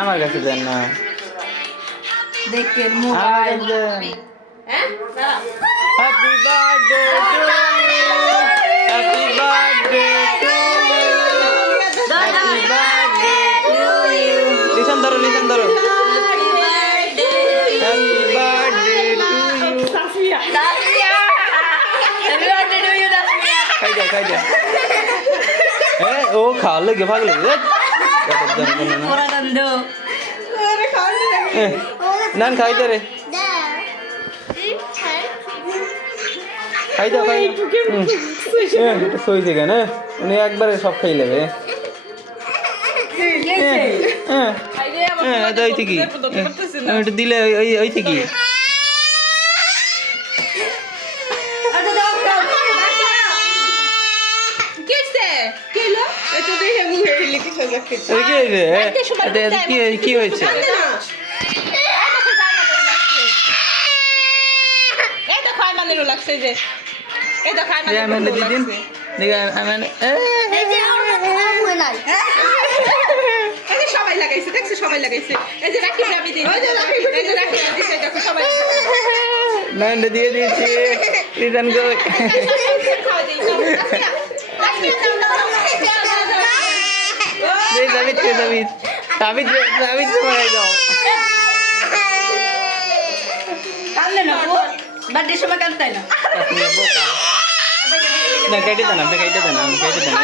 আমার কাছে দেন না। দেখেন আমার মোবাইল। কাছে দেন। হ্যাঁ দাঁড়াও। Happy birthday to you, happy birthday to you, happy birthday to you. Listen ধরো, লিসন ধরো। Happy birthday to you. Tasmia happy birthday to you Tasmia. খাই যা, খাই যা। ও খাওয়ার লেগে ভাগ লেগে ওরা গন্ধ। নান খাইতে রে, খাই দাও, খাই দাও। সইছে কেন উনি একবারে সব খাই নেবে। ওইতে কি একটু দিলে ওইতে কি কি হয়েছে? সবাই লাগাইছে, দেখছো সবাই লাগাইছে। এই যে রাখি আমি দিই, এই যে রাখি দিছে, দেখো সবাই নাইনটা দিয়ে দিয়েছি রিটার্ন করে। তাবিদ কে তাবিদ তাবিদ তাবিদ মারাই দাও। কান্দে না ও বার্থডে সময় কান্দতে না। না কেটে দেন, আপনি কেটে দেন, আমি কেটে দেন।